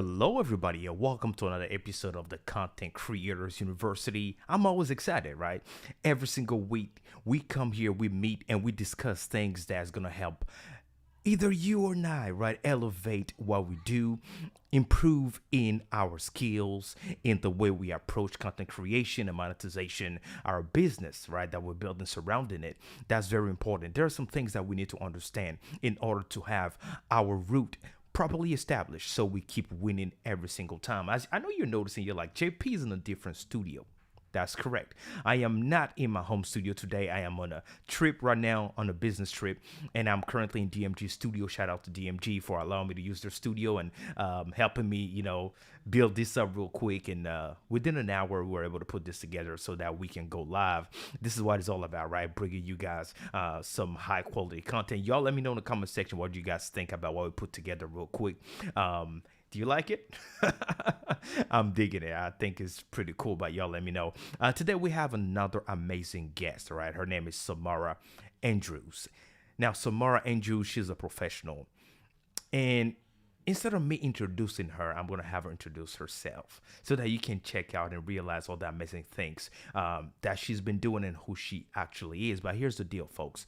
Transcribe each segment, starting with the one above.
Hello, everybody, and welcome to another episode of the Content Creators University. I'm always excited, right? Every single week, we come here, we meet, and we discuss things that's gonna help either you or I, right? Elevate what we do, improve in our skills, in the way we approach content creation and monetization, our business, right? That we're building surrounding it. That's very important. There are some things that we need to understand in order to have our root properly established so we keep winning every single time. As I know you're noticing, you're like, JP's in a different studio. That's correct. I am not in my home studio today. I am on a trip right now, on a business trip, and I'm currently in DMG studio. Shout out to DMG for allowing me to use their studio and helping me, build this up real quick. And within an hour, we were able to put this together so that we can go live. This is what it's all about, right? Bringing you guys some high quality content. Y'all let me know in the comment section what you guys think about what we put together real quick. Do you like it? I'm digging it. I think it's pretty cool, but y'all let me know. Today we have another amazing guest, all right? Her name is Samara Andrews. Now, Samara Andrews, she's a professional. And instead of me introducing her, I'm going to have her introduce herself so that you can check out and realize all the amazing things that she's been doing and who she actually is. But here's the deal, folks.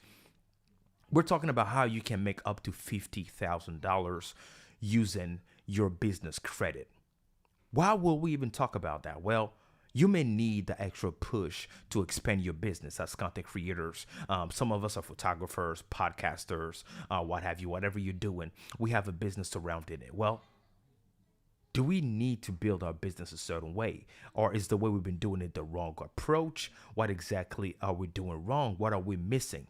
We're talking about how you can make up to $50,000 using your business credit. Why will we even talk about that? Well, you may need the extra push to expand your business as content creators. Some of us are photographers, podcasters, what have you, whatever you're doing. We have a business surrounding it. Well, do we need to build our business a certain way? Or is the way we've been doing it the wrong approach? What exactly are we doing wrong? What are we missing?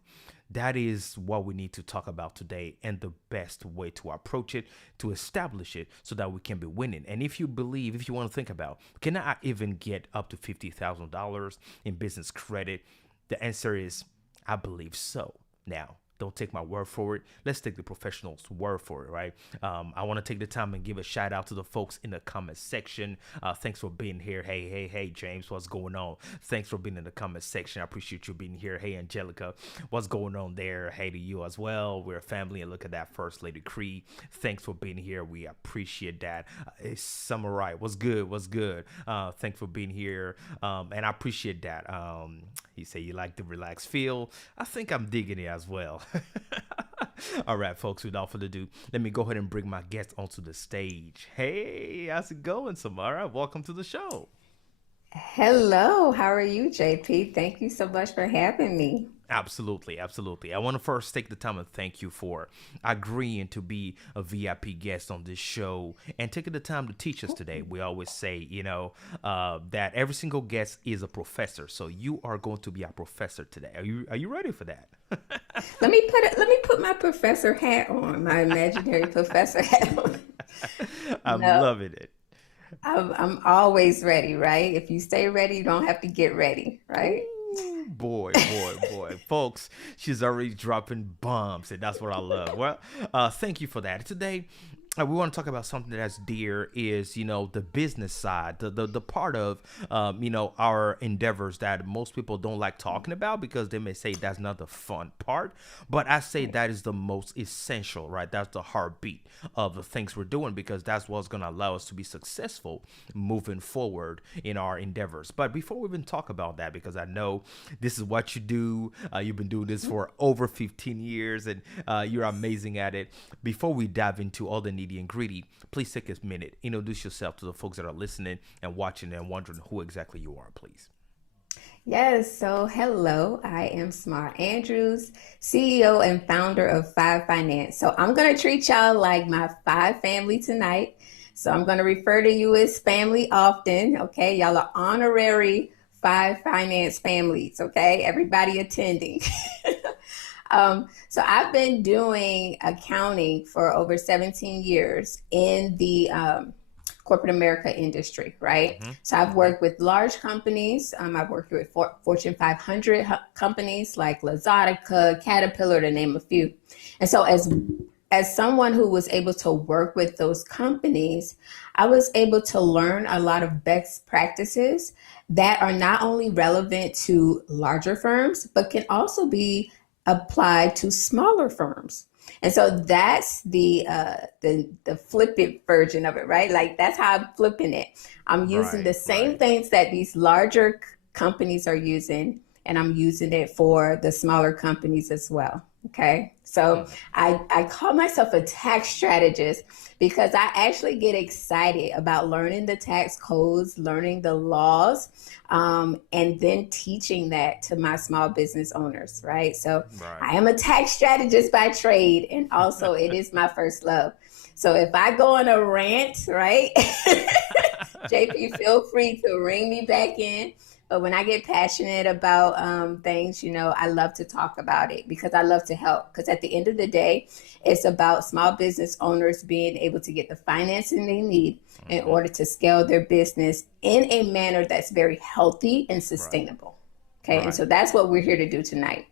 That is what we need to talk about today and the best way to approach it, to establish it so that we can be winning. And if you want to think about, can I even get up to $50,000 in business credit? The answer is, I believe so. Now, don't take my word for it. Let's take the professional's word for it, right? I want to take the time and give a shout out to the folks in the comment section. Thanks for being here. Hey, James, what's going on? Thanks for being in the comment section. I appreciate you being here. Hey, Angelica, what's going on there? Hey to you as well. We're a family, and look at that, First Lady Cree. Thanks for being here. We appreciate that. It's Samurai. What's good? Thanks for being here. And I appreciate that. You say you like the relaxed feel. I think I'm digging it as well. All right, folks, without further ado, let me go ahead and bring my guest onto the stage. Hey, how's it going, Samara? Welcome to the show. Hello, how are you, JP? Thank you so much for having me. Absolutely. I want to first take the time and thank you for agreeing to be a VIP guest on this show and taking the time to teach us today. We always say, that every single guest is a professor. So you are going to be a professor today. Are you ready for that? Let me put my professor hat on, my imaginary professor hat on. I'm No, loving it. I'm always ready, right? If you stay ready, you don't have to get ready, right? Ooh, boy. Folks, she's already dropping bombs, and that's what I love. Well, thank you for that. Today, we want to talk about something that's dear is, the business side, the part of, our endeavors that most people don't like talking about because they may say that's not the fun part. But I say Right. that is the most essential, right? That's the heartbeat of the things we're doing because that's what's going to allow us to be successful moving forward in our endeavors. But before we even talk about that, because I know this is what you do, you've been doing this for over 15 years and you're amazing at it. Before we dive into all the nitty and gritty, please take a minute, introduce yourself to the folks that are listening and watching and wondering who exactly you are, please. Yes, so hello, I am Samara Andrews, CEO and founder of Five Finance. So I'm going to treat y'all like my five family tonight. So I'm going to refer to you as family often, okay? Y'all are honorary Five Finance families, okay? Everybody attending. So I've been doing accounting for over 17 years in the corporate America industry, right? Mm-hmm. So I've Mm-hmm. worked with large companies. I've worked with Fortune 500 companies like Lazada, Caterpillar, to name a few. And so as someone who was able to work with those companies, I was able to learn a lot of best practices that are not only relevant to larger firms, but can also be applied to smaller firms. And so that's the flippant version of it, right? Like that's how I'm flipping it. I'm using the Right, same right. things that these larger companies are using, and I'm using it for the smaller companies as well. Okay. So Mhm. I call myself a tax strategist because I actually get excited about learning the tax codes, learning the laws, and then teaching that to my small business owners, right? So Right. I am a tax strategist by trade, and also it is my first love. So if I go on a rant, right, JP, feel free to ring me back in. But when I get passionate about things, I love to talk about it because I love to help. Because at the end of the day, it's about small business owners being able to get the financing they need in Mhm. order to scale their business in a manner that's very healthy and Right. sustainable. Okay. And Right. so that's what we're here to do tonight.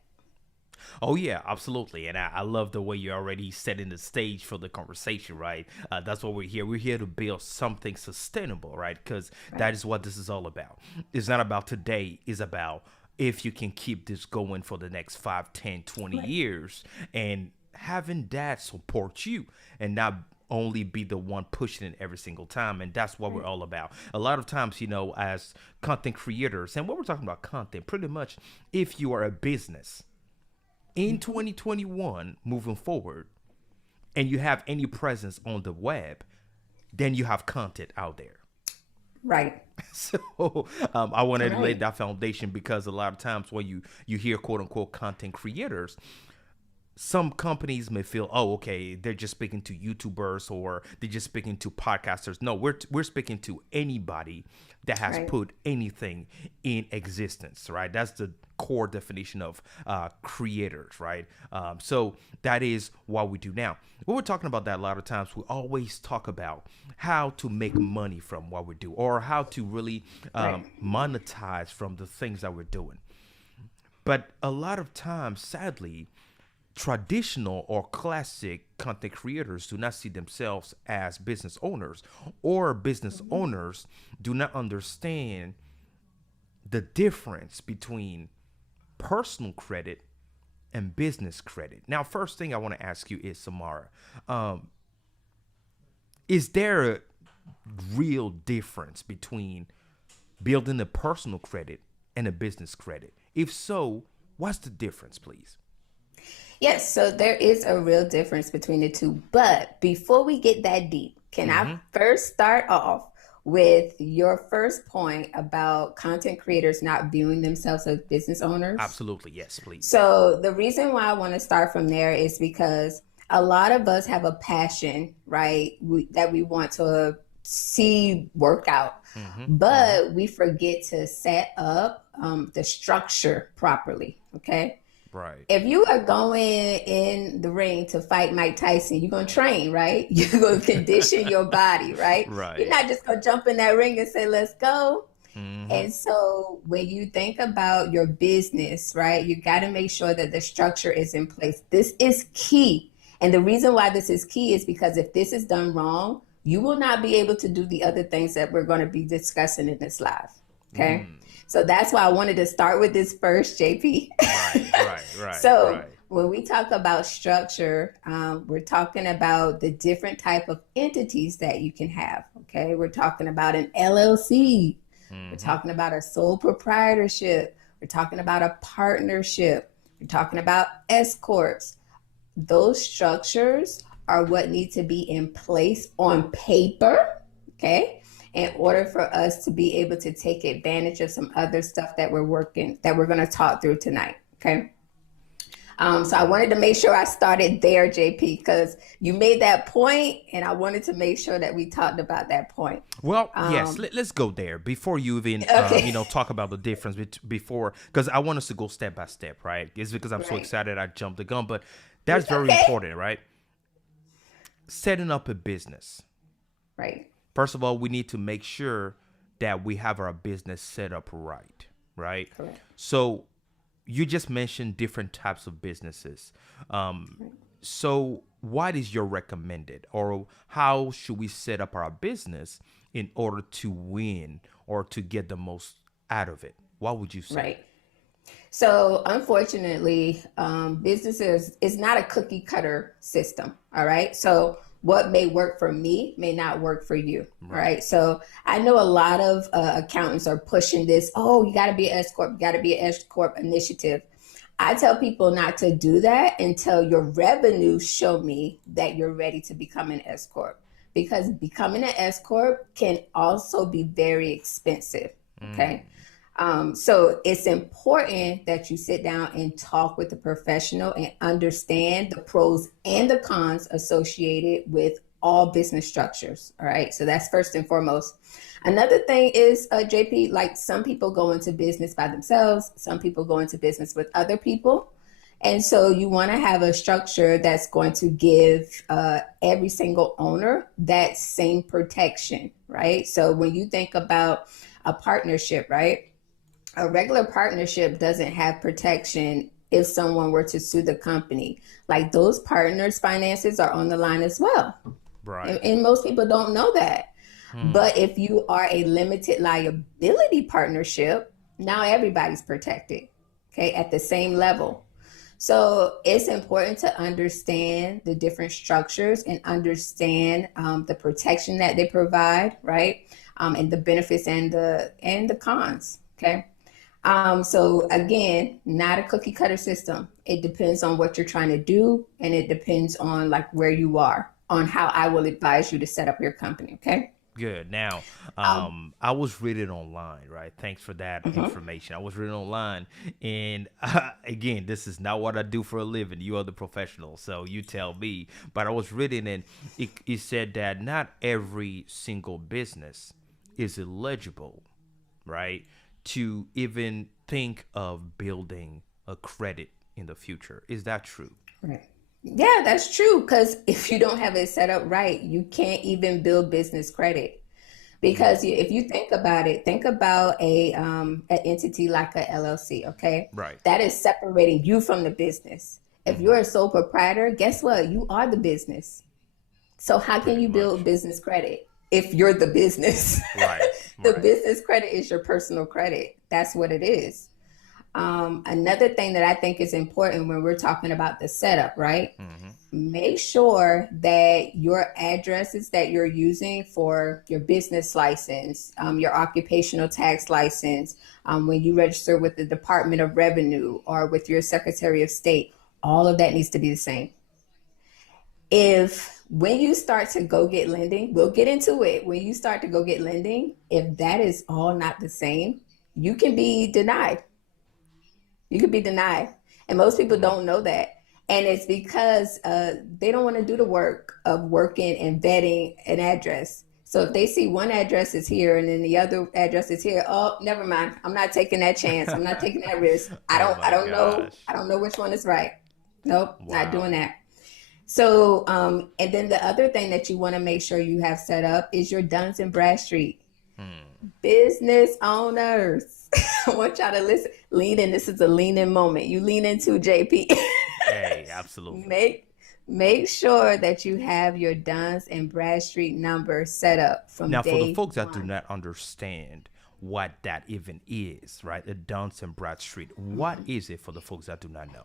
Oh yeah, absolutely, and I love the way you're already setting the stage for the conversation, right? That's what we're here. We're here to build something sustainable, right? Because Right. that is what this is all about. It's not about today. It's about if you can keep this going for the next 5, 10, 20 Right. years, and having that support you, and not only be the one pushing it every single time. And that's what we're Right. all about. A lot of times, as content creators, and what we're talking about content, pretty much if you are a business in Mhm. 2021 moving forward, and you have any presence on the web, then you have content out there. Right. So I wanted to lay Right. that foundation because a lot of times when you hear quote unquote content creators, some companies may feel, oh, okay, they're just speaking to YouTubers or they're just speaking to podcasters. No, we're speaking to anybody that has Right. put anything in existence, right? That's the core definition of creators, right? So that is what we do now. When we're talking about that, a lot of times we always talk about how to make money from what we do or how to really Right. monetize from the things that we're doing. But a lot of times, sadly, traditional or classic content creators do not see themselves as business owners, or business Mhm. owners do not understand the difference between personal credit and business credit. Now, first thing I want to ask you is, Samara, um, is there a real difference between building a personal credit and a business credit? If so, what's the difference, please? Yes, so there is a real difference between the two. But before we get that deep, can I Mm-hmm. first start off with your first point about content creators not viewing themselves as business owners? Absolutely, yes, please. So the reason why I want to start from there is because a lot of us have a passion, right? That we want to see work out, Mm-hmm. Mm-hmm. but we forget to set up the structure properly. Okay. Right. If you are going in the ring to fight Mike Tyson, you're going to train, right? You're going to condition your body, right? You're Right. not just going to jump in that ring and say, let's go. Mm-hmm. And so when you think about your business, right, you got to make sure that the structure is in place. This is key. And the reason why this is key is because if this is done wrong, you will not be able to do the other things that we're going to be discussing in this live. Okay. Mm. So that's why I wanted to start with this first, JP. Right. Right. Right. So Right. when we talk about structure, we're talking about the different type of entities that you can have. Okay. We're talking about an LLC. We're Mm-hmm. talking about a sole proprietorship. We're talking about a partnership. We're talking about S corps. Those structures are what need to be in place on paper, okay, in order for us to be able to take advantage of some other stuff that we're going to talk through tonight, okay. So I Right. wanted to make sure I started there, JP, because you made that point, and I wanted to make sure that we talked about that point. Well, yes. Um, Let's go there before you even, okay, talk about the difference before, because I want us to go step by step, right? It's because I'm so right. excited I jumped the gun, but that's It's very okay. important, right? Setting up a business. Right, First of all, we need to make sure that we have our business set up right, right? correct. So you just mentioned different types of businesses. Um, Right. so what is your recommended, or how should we set up our business in order to win or to get the most out of it? What would you say? Right. So unfortunately, businesses is not a cookie cutter system. All right. So what may work for me may not work for you. All Right. right. So I know a lot of accountants are pushing this. Oh, you got to be an S corp. You got to be an S corp initiative. I tell people not to do that until your revenues show me that you're ready to become an S corp. Because becoming an S corp can also be very expensive. Okay. Mm. So it's important that you sit down and talk with a professional and understand the pros and the cons associated with all business structures. All right. So that's first and foremost. Another thing is, JP, like some people go into business by themselves, some people go into business with other people. And so you want to have a structure that's going to give every single owner that same protection, right? So when you think about a partnership, right? A regular partnership doesn't have protection if someone were to sue the company. Like those partners' finances are on the line as well. And, Right. and most people don't know that. Hmm. But if you are a limited liability partnership, now everybody's protected, okay, at the same level. So it's important to understand the different structures and understand the protection that they provide, right? And the benefits and the cons. Okay. So again, not a cookie cutter system. It depends on what you're trying to do, and it depends on like where you are, on how I will advise you to set up your company. Okay. Good. Now, Um, I was reading online, right? Thanks for that mhm. information. I was reading online, and again, this is not what I do for a living. You are the professional, so you tell me. But I was reading, and it said that not every single business is eligible, right, to even think of building a credit in the future. Is that true? Right. Yeah, that's true. Because if you don't have it set up right, you can't even build business credit. Because Mm. if you think about it, think about an entity like a LLC. Okay, Right. that is separating you from the business. If Hmm. you're a sole proprietor, guess what? You are the business. So how can Pretty you build much. business credit if you're the business? Right. The Right. business credit is your personal credit. That's what it is. Another thing that I think is important when we're talking about the setup, right? Hmm. Make sure that your addresses that you're using for your business license, your occupational tax license, when you register with the Department of Revenue or with your Secretary of State, all of that needs to be the same. If when you start to go get lending, we'll get into it. When you start to go get lending, if that is all not the same, you can be denied. You could be denied. And most people Mm. don't know that. And it's because they don't want to do the work of working and vetting an address. So if they see one address is here and then the other address is here, oh, never mind. I'm not taking that chance. I'm not taking that risk. I Oh don't I my don't know. I gosh. don't know which one is right. Nope, not doing Wow. that. So and then the other thing that you want to make sure you have set up is your Duns and Bradstreet. Hmm. Business owners. I want y'all to listen. Lean in. This is a lean in moment. You lean into JP. Hey, absolutely. make make sure that you have your Duns and Bradstreet number set up from Now, for the day folks that do one. not understand what that even is, right? The Duns and Bradstreet. What is it for the folks that do not know?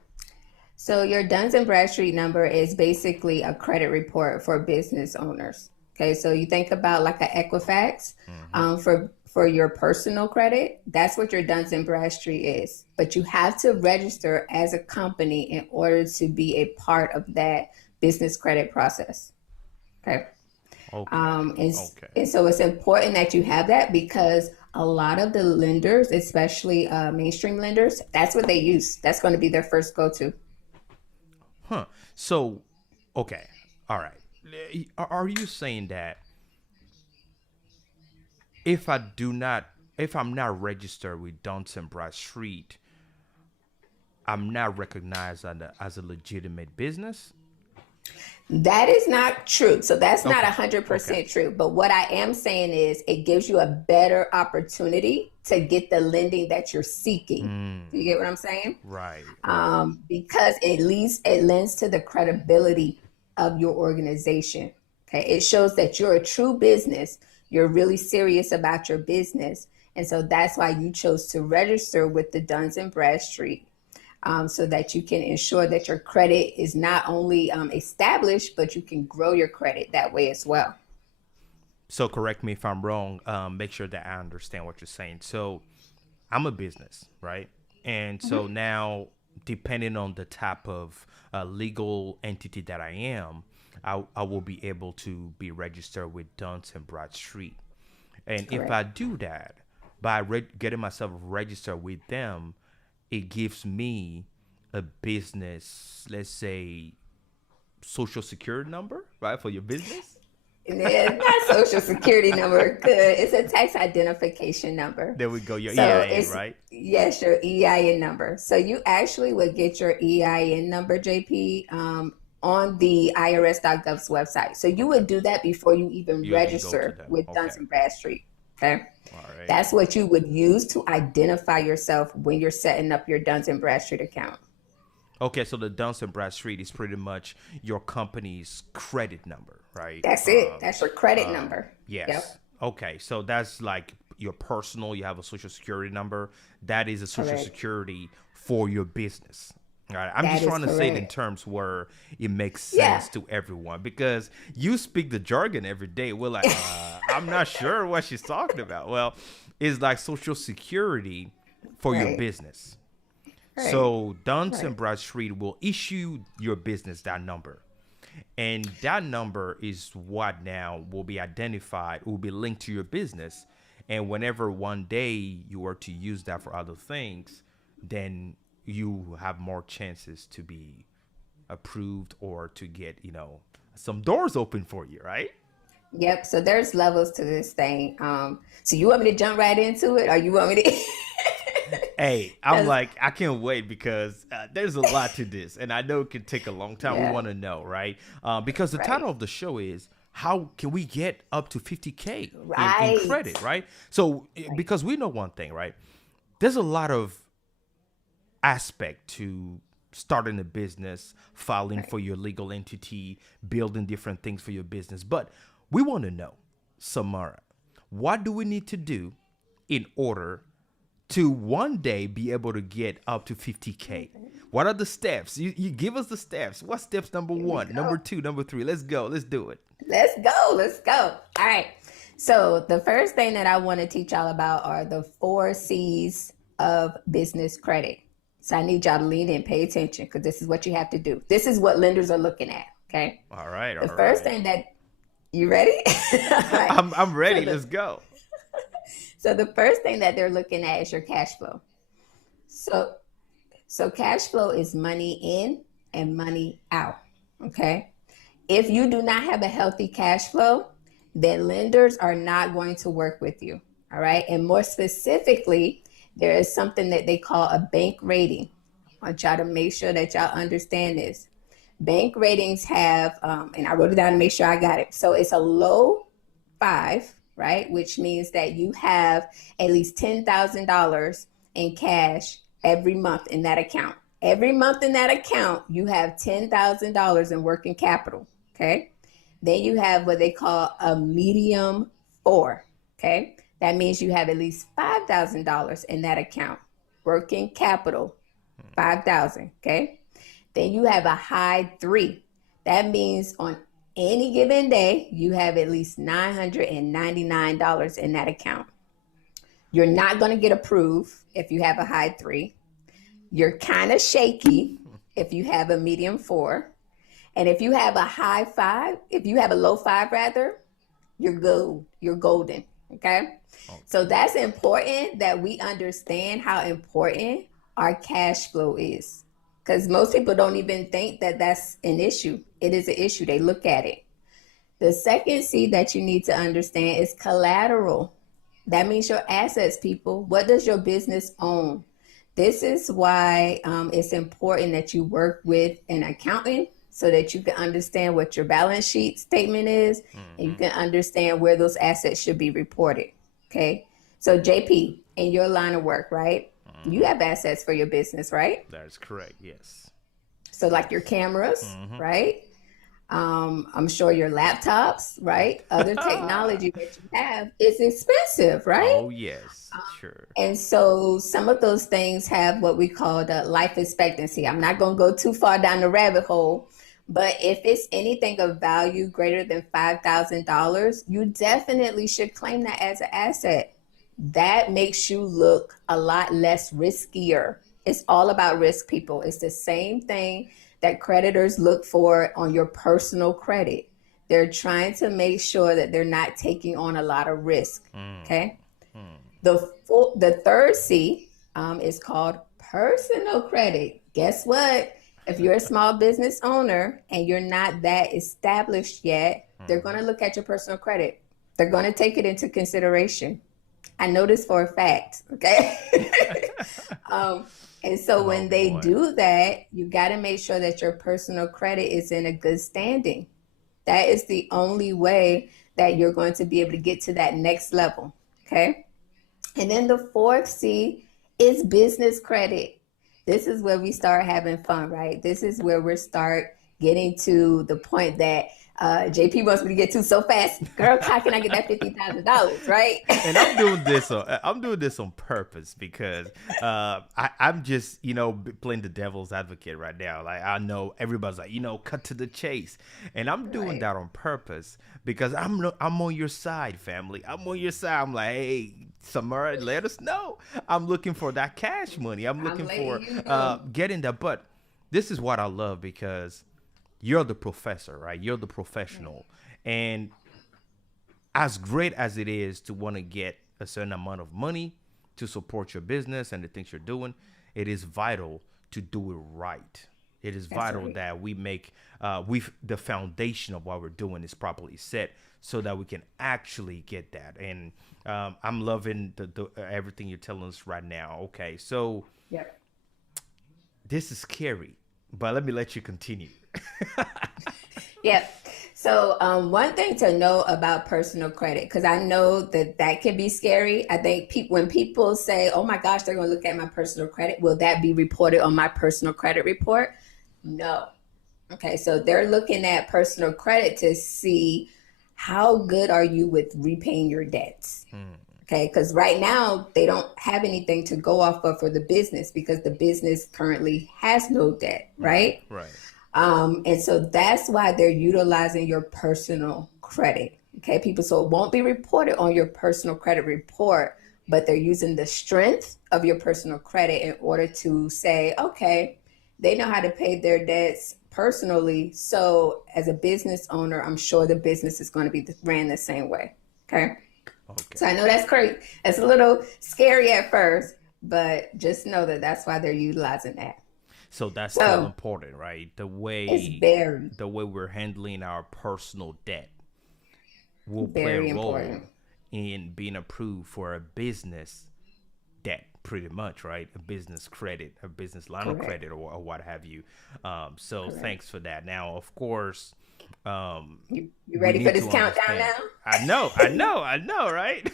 So your Duns and Bradstreet number is basically a credit report for business owners. Okay, so you think about like an Equifax Hmm. for your personal credit. That's what your Duns and Bradstreet is. But you have to register as a company in order to be a part of that business credit process. Okay. Okay. Um, and, Okay. and so it's important that you have that because a lot of the lenders, especially mainstream lenders, that's what they use. That's going to be their first go-to. Huh. So, okay. All right. Are you saying that if I do not, if I'm not registered with Duns and Bradstreet, I'm not recognized as a legitimate business? That is not true. So that's not Okay. Okay. 100% true. But what I am saying is it gives you a better opportunity to get the lending that you're seeking. Do you Hmm. get what I'm saying? Right. Right. Because at least it lends to the credibility of your organization. Okay. It shows that you're a true business. You're really serious about your business. And so that's why you chose to register with the Duns and Bradstreet, so that you can ensure that your credit is not only established, but you can grow your credit that way as well. So correct me if I'm wrong. Make sure that I understand what you're saying. So I'm a business, right? And so now, depending on the type of legal entity that I am, I will be able to be registered with Duns and Bradstreet. And if Correct. I do that by getting myself registered with them, it gives me a business, let's say, social security number, right, for your business. And then not social security number, good. It's a tax identification number. There we go, your So EIN, it's, right? yes, your EIN number. So you actually would get your EIN number, JP, on the IRS.gov's website. So you would do that before you even You can go to register them. with Okay. Duns and Bradstreet. Okay. All right. That's what you would use to identify yourself when you're setting up your Duns and Bradstreet account. Okay, so the Duns and Bradstreet is pretty much your company's credit number, right? That's it. That's your credit number. Yep. Yes. Okay, so that's like your personal, you have a social security number. That is a social Correct. security for your business. All right. I'm That just is trying to say it in correct. terms where it makes Yeah. sense to everyone because you speak the jargon every day. We're like, I'm not sure what she's talking about. Well, it's like social security for your Right. business. Right. So Duns and Right. Bradstreet will issue your business that number. And that number is what now will be identified, will be linked to your business. And whenever one day you were to use that for other things, then you have more chances to be approved or to get, some doors open for you, right? Yep. So there's levels to this thing. So you want me to jump right into it, or you want me to? Hey, I'm 'Cause- like, I can't wait because there's a lot to this, and I know it can take a long time. We yeah. want to know, right? Because the Right. title of the show is how can we get up to 50K in Right. credit, right? So, Right. because we know one thing, right? There's a lot of aspect to starting a business, filing Right. for your legal entity, building different things for your business. But we want to know, Samara, what do we need to do in order to one day be able to get up to 50K? What are the steps? You give us the steps. What's steps number Here we one, number go. two, number three? Let's go. Let's do it. Let's go. Let's go. All right. So the first thing that I want to teach y'all about are the 4 C's of business credit. So I need y'all to lean in, pay attention, because this is what you have to do. This is what lenders are looking at. Okay. All right. The All first right. thing that you ready? All right. I'm ready. So the, Let's go. so the first thing that they're looking at is your cash flow. So so cash flow is money in and money out. Okay. If you do not have a healthy cash flow, then lenders are not going to work with you. All right. And more specifically, there is something that they call a bank rating. I want y'all to make sure that y'all understand this. Bank ratings have, and I wrote it down to make sure I got it. So it's a low 5, right? Which means that you have at least $10,000 in cash every month in that account. Every month in that account, you have $10,000 in working capital. Okay. Then you have what they call a medium 4. Okay. That means you have at least $5,000 in that account. Working capital, 5,000. Okay. Then you have a high 3. That means on any given day, you have at least $999 in that account. You're not going to get approved if you have a high 3. You're kind of shaky if you have a medium 4. And if you have a high 5, if you have a low 5 rather, you're good. You're golden. Okay. So that's important that we understand how important our cash flow is. Because most people don't even think that that's an issue. It is an issue. They look at it. The second C that you need to understand is collateral. That means your assets, people. What does your business own? This is why it's important that you work with an accountant so that you can understand what your balance sheet statement is and you can understand where those assets should be reported. Okay. So, JP, in your line of work, right? You have assets for your business, right? That is correct. Yes. So, like your cameras, right? I'm sure your laptops, right? Other technology that you have is expensive, right? Oh, yes, sure. And so some of those things have what we call the life expectancy. I'm not going to go too far down the rabbit hole, but if it's anything of value greater than $5,000, you definitely should claim that as an asset. That makes you look a lot less riskier. It's all about risk, people. It's the same thing that creditors look for on your personal credit. They're trying to make sure that they're not taking on a lot of risk. Mm, Okay. mm. The third C is called personal credit. Guess what? If you're a small business owner and you're not that established yet, they're going to Mhm. look at your personal credit. They're going to take it into consideration. I know this for a fact. Okay. um, and so Oh when they boy. do that, you got to make sure that your personal credit is in a good standing. That is the only way that you're going to be able to get to that next level. Okay. And then the fourth C is business credit. This is where we start having fun, right? This is where we start getting to the point that JP wants me to get to so fast. Girl, how can I get that $50,000, right? And I'm doing this. I'm doing this on purpose because I'm just playing the devil's advocate right now. Like I know everybody's like cut to the chase, and I'm doing Right. that on purpose because I'm on your side, family. I'm on your side. I'm like, hey, Samara, let us know. I'm looking for that cash money. I'm I'm looking letting for you know. getting that. But this is what I love because you're the professor, right? You're the professional, and as great as it is to want to get a certain amount of money to support your business and the things you're doing, it is vital to do it right. It is That's vital right. that we make we the foundation of what we're doing is properly set so that we can actually get that. And I'm loving the everything you're telling us right now. Okay, so Yep. this is scary, but let me let you continue. Yep. So, one thing to know about personal credit, because I know that that can be scary. I think when people say, "Oh my gosh, they're going to look at my personal credit," will that be reported on my personal credit report? No. Okay, so they're looking at personal credit to see how good are you with repaying your debts. Hmm. Okay, because right now they don't have anything to go off of for the business because the business currently has no debt, Right, right? right. And so that's why they're utilizing your personal credit. Okay, people, so it won't be reported on your personal credit report, but they're using the strength of your personal credit in order to say, okay, they know how to pay their debts personally. So as a business owner, I'm sure the business is going to be ran the same way. Okay. So I Okay. know that's crazy. It's a little scary at first, but just know that that's why they're utilizing that. So that's still So important, right? it's very, The way we're handling our personal debt will play a very role important. in being approved for a business debt, pretty much, right? A business credit, a business line of Correct. credit, or what have you. So Correct. thanks for that. Now, of course, You we ready for need this to countdown understand. I know, right?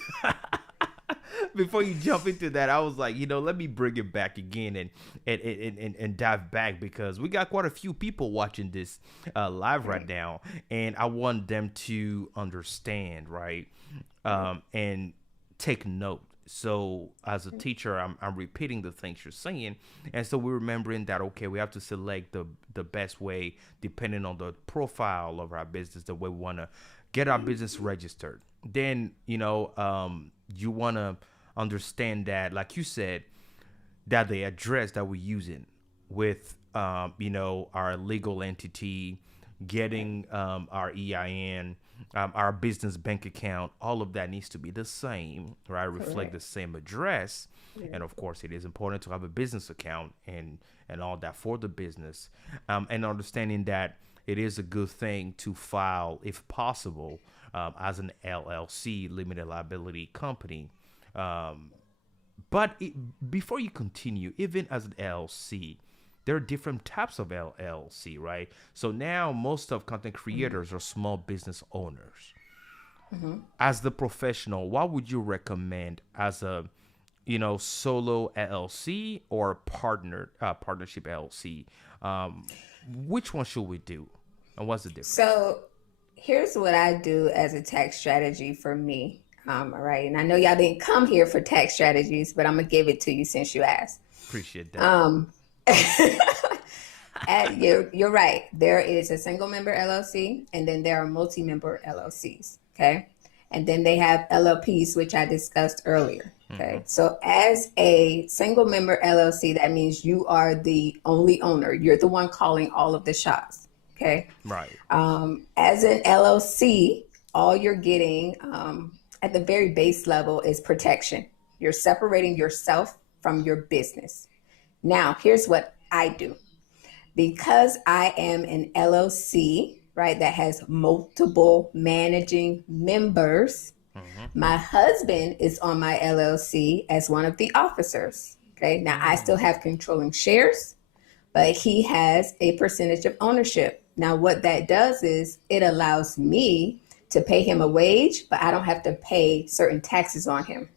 Before you jump into that, I was like, let me bring it back again and dive back because we got quite a few people watching this live right Right. now, and I want them to understand, right? Right. And take note. So as a teacher, I'm repeating the things you're saying, and so we're remembering that okay, we have to select the best way depending on the profile of our business, the way we want to get our business registered. Then you want to understand that, like you said, that the address that we're using with our legal entity, Right. getting our EIN, our business bank account, all of that needs to be the same, right? Reflect the Correct. same address, Yeah. and of course, it is important to have a business account and all that for the business, and understanding that it is a good thing to file, if possible, as an LLC, limited liability company. Um, but before you continue, even as an LLC, there are different types of LLC, right? So now most of content Mhm. creators are small business owners. Mhm. As the professional, what would you recommend as a solo LLC or partnership LLC? Which one should we do? And what's the difference? So here's what I do as a tax strategy for me. All right. And I know y'all didn't come here for tax strategies, but I'm going to give it to you since you asked. Appreciate that. Um, you're right. There is a single member LLC, and then there are multi-member LLCs. Okay. And then they have LLPs, which I discussed earlier. Mm-hmm. Okay. So as a single member LLC, that means you are the only owner. You're the one calling all of the shots. Okay. Right. As an LLC, all you're getting at the very base level is protection. You're separating yourself from your business. Now, here's what I do. Because I am an LLC, right, that has multiple managing members, Mm-hmm. my husband is on my LLC as one of the officers. Okay. Now, I still have controlling shares, but he has a percentage of ownership. Now, what that does is it allows me to pay him a wage, but I don't have to pay certain taxes on him.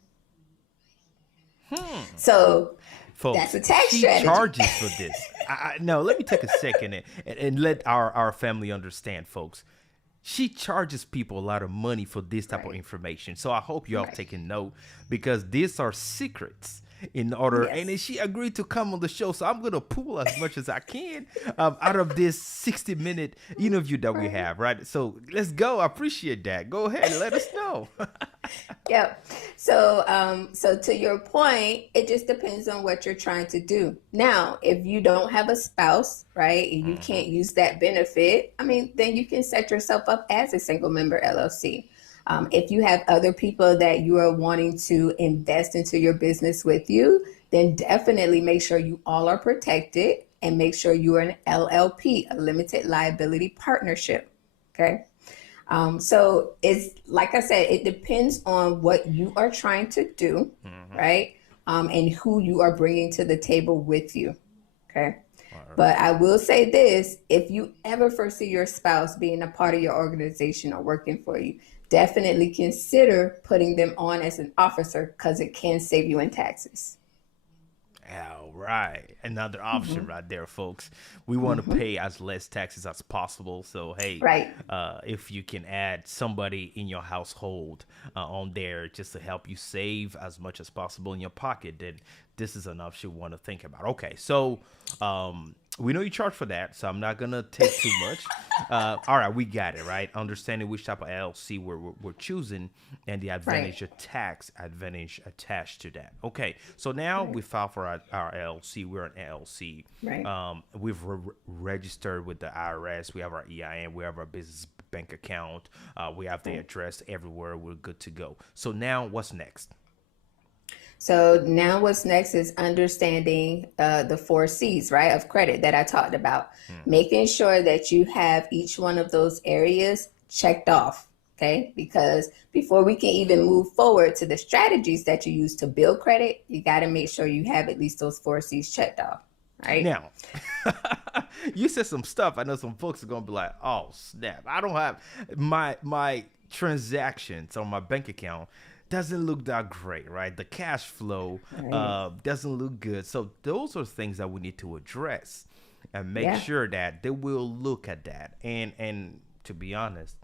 So that's Folks, a tax she strategy. charges for this. No, let me take a second and let our family understand, folks. She charges people a lot of money for this type of Right. information. So I hope y'all Right. taking note because these are secrets in order. And then Yes. she agreed to come on the show. So I'm going to pull as much as I can out of this 60-minute interview that we Right. have, right? So let's go. I appreciate that. Go ahead and let us know. Yep. So to your point, it just depends on what you're trying to do. Now, if you don't have a spouse, right, and you Mhm. can't use that benefit, I mean, then you can set yourself up as a single member LLC. If you have other people that you are wanting to invest into your business with you, then definitely make sure you all are protected and make sure you are an LLP, a limited liability partnership. Okay. So it's like I said, it depends on what you are trying to do, Mhm. right? And who you are bringing to the table with you. Okay. All right. But I will say this, if you ever foresee your spouse being a part of your organization or working for you, definitely consider putting them on as an officer because it can save you in taxes. All right. Another option Hmm. right there, folks. We want to Hmm. pay as less taxes as possible. So, hey, Right. if you can add somebody in your household on there just to help you save as much as possible in your pocket, then this is an option you want to think about. Okay. So, we know you charge for that. So, I'm not going to take too much. All right. We got it, right? Understanding which type of LLC we're choosing and the Right. advantage of tax advantage attached to that. Okay. So, now Right. we file for our LLC. We're an LLC. Right. We've registered with the IRS. We have our EIN. We have our business bank account. We have the Right. address everywhere. We're good to go. So now what's next? So now what's next is understanding the four C's, right, of credit that I talked about. Hmm. Making sure that you have each one of those areas checked off, okay? Because before we can even move forward to the strategies that you use to build credit, you got to make sure you have at least those four C's checked off, right? Now, you said some stuff. I know some folks are gonna be like, "Oh snap! I don't have my transactions on my bank account doesn't look that great, right? The cash flow Right. doesn't look good." So those are things that we need to address and make Yeah, sure that they will look at that. And to be honest,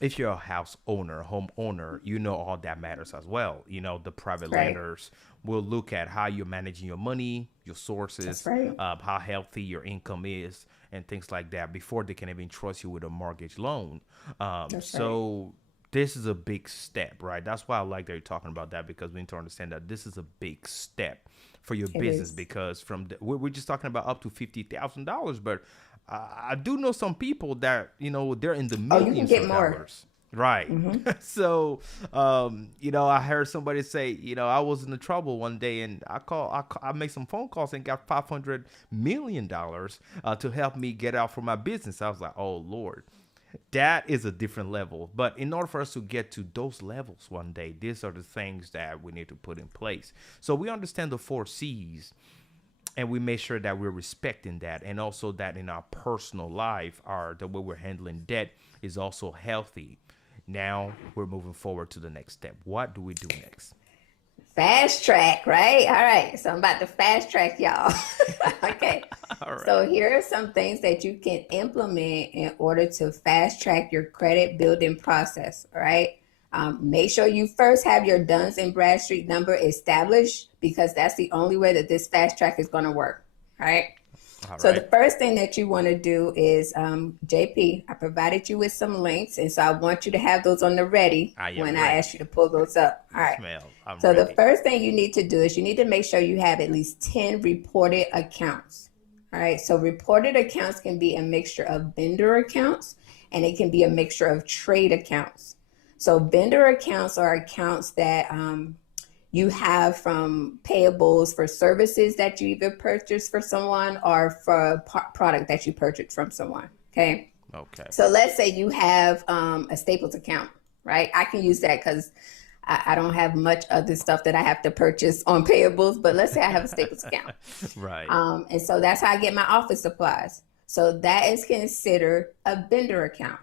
if you're a house owner, homeowner, you know all that matters as well. You know, the private right. lenders will look at how you're managing your money, your That's sources, right. how healthy your income is, and things like that before they can even trust you with a mortgage loan. That's right. So this is a big step, right? That's why I like that you're talking about that because we need to understand that this is a big step for your It business is. because we're just talking about up to $50,000, but I do know some people that they're in the Oh, you can millions get of more. dollars. Right. Hmm. So, I heard somebody say, I was in the trouble one day and I made some phone calls and got $500 million to help me get out from my business. I was like, oh Lord, that is a different level. But in order for us to get to those levels one day, these are the things that we need to put in place. So we understand the four C's and we make sure that we're respecting that and also that in our personal life the way we're handling debt is also healthy. Now we're moving forward to the next step. What do we do next? Fast track, right? All right. So I'm about to fast track y'all. Okay. All right. So here are some things that you can implement in order to fast track your credit building process. All right. Make sure you first have your Duns and Bradstreet number established because that's the only way that this fast track is going to work. All right. All So the right. first thing that you want to do is, JP, I provided you with some links, and so I want you to have those on the ready I am when I ready. ask you to pull those up. All right. Smell. I'm So the ready. first thing you need to do is you need to make sure you have at least 10 reported accounts. All right. So reported accounts can be a mixture of vendor accounts and it can be a mixture of trade accounts. So vendor accounts are accounts that you have from payables for services that you either purchased for someone or for a product that you purchased from someone. Okay. Okay. So let's say you have a Staples account, right? I can use that because I don't have much other stuff that I have to purchase on payables, but let's say I have a Staples account. Right. And so that's how I get my office supplies. So that is considered a vendor account,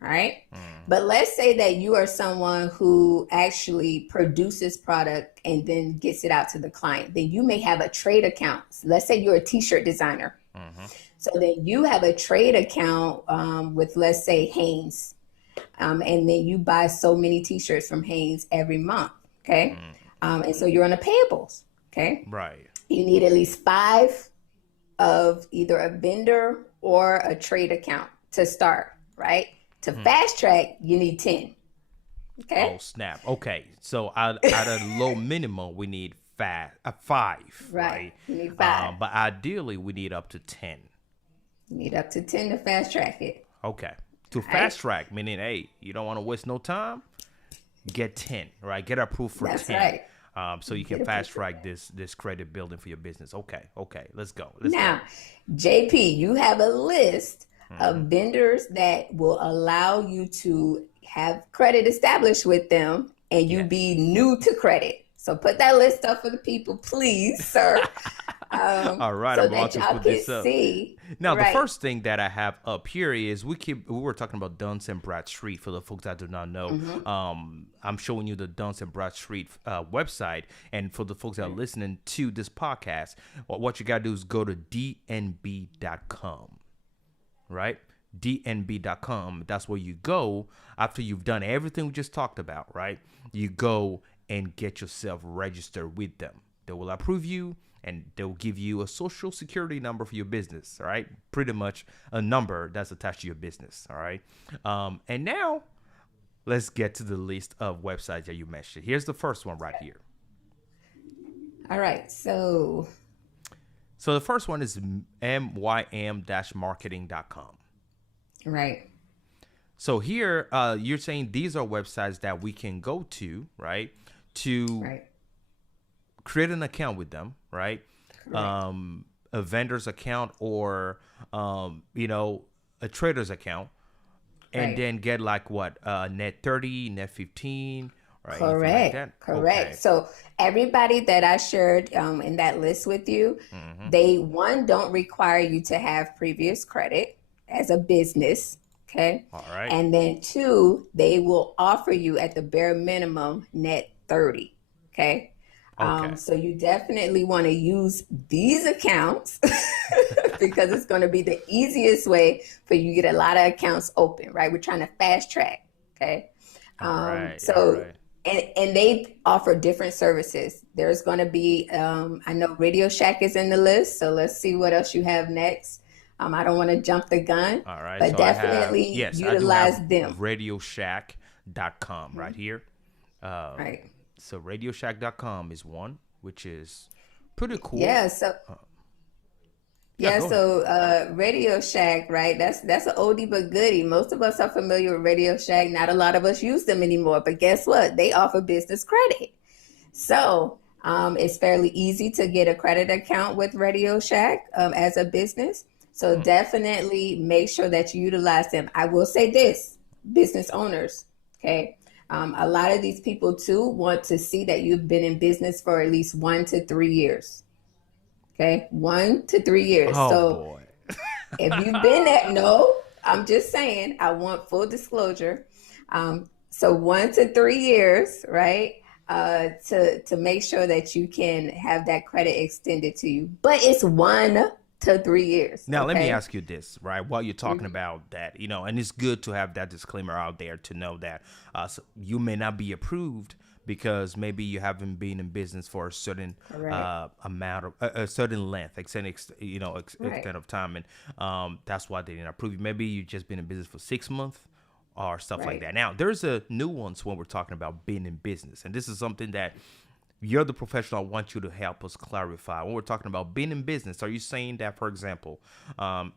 right? But let's say that you are someone who actually produces product and then gets it out to the client. Then you may have a trade account. Let's say you're a t-shirt designer. Mm-hmm. So then you have a trade account with, let's say, Hanes. And then you buy so many t-shirts from Hanes every month. Okay. And so you're on the payables. Okay. Right. You need at least 5 of either a vendor or a trade account to start, right? To fast track, you need 10. Oh Okay. snap. Okay. So at a low minimum, we need 5, Right. right? You need 5. But ideally, we need up to 10. You need up to 10 to fast track it. Okay. To Right. fast track, meaning, hey, you don't want to waste no time. Get 10, right? Get approved for That's 10. right. So you Get can fast approved for track this credit building for your business. Okay. Okay. Let's go. Let's Now, JP, you have a list go. of vendors that will allow you to have credit established with them and you be Yes. new to credit. So put that list up for the people, please, sir. All right, So I'm about that to y'all put can this up. see. Now, the Right. first thing that I have up here is we were talking about Duns and Bradstreet for the folks that do not know. I'm showing you the Duns and Bradstreet website, and for the folks that are listening to this podcast, what you gotta do is go to dnb.com, right? dnb.com. That's where you go after you've done everything we just talked about, right? You go and get yourself registered with them. They will approve you and they'll give you a social security number for your business, all right? Pretty much a number that's attached to your business, all right? And now let's get to the list of websites that you mentioned. Here's the first one right here. All right. So, So the first one is mym-marketing.com. right. So here, you're saying these are websites that we can go to, right, to Right. create an account with them, right? Correct. A vendor's account or, a trader's account, and Right. then get like what, net 30, net 15, right? Anything like Correct. that? Correct. Okay. So everybody that I shared in that list with you, Mm-hmm. they one don't require you to have previous credit as a business. Okay. All right. And then 2, they will offer you at the bare minimum net 30. Okay. Okay. So you definitely want to use these accounts because it's going to be the easiest way for you to get a lot of accounts open, right? We're trying to fast track. Okay. All right. So, All right. and they offer different services. There's going to be, I know Radio Shack is in the list. So let's see what else you have next. I don't want to jump the gun, All right. but So I have, definitely yes, I do utilize have them. radioshack.com right here. Right. So radioshack.com is one, which is pretty cool. Yeah. So, Yeah, yeah, go ahead. so Radio Shack, right? That's an oldie but goodie. Most of us are familiar with Radio Shack. Not a lot of us use them anymore. But guess what? They offer business credit. So it's fairly easy to get a credit account with Radio Shack as a business. So definitely make sure that you utilize them. I will say this, business owners, okay? A lot of these people too want to see that you've been in business for at least 1 to 3 years. Okay, 1 to 3 years. Oh So boy. if you've been at, no, I'm just saying, I want full disclosure. So 1 to 3 years, right? to make sure that you can have that credit extended to you. But it's 1 to 3 years. Now, let me Okay. ask you this, right? While you're talking about that, and it's good to have that disclaimer out there to know that so you may not be approved because maybe you haven't been in business for a certain Correct. amount of a certain length, Right. extent of time, and that's why they didn't approve you. Maybe you just been in business for 6 months or stuff like Right. that. Now, there's a nuance when we're talking about being in business, and this is something that you're the professional. I want you to help us clarify. When we're talking about being in business, are you saying that, for example,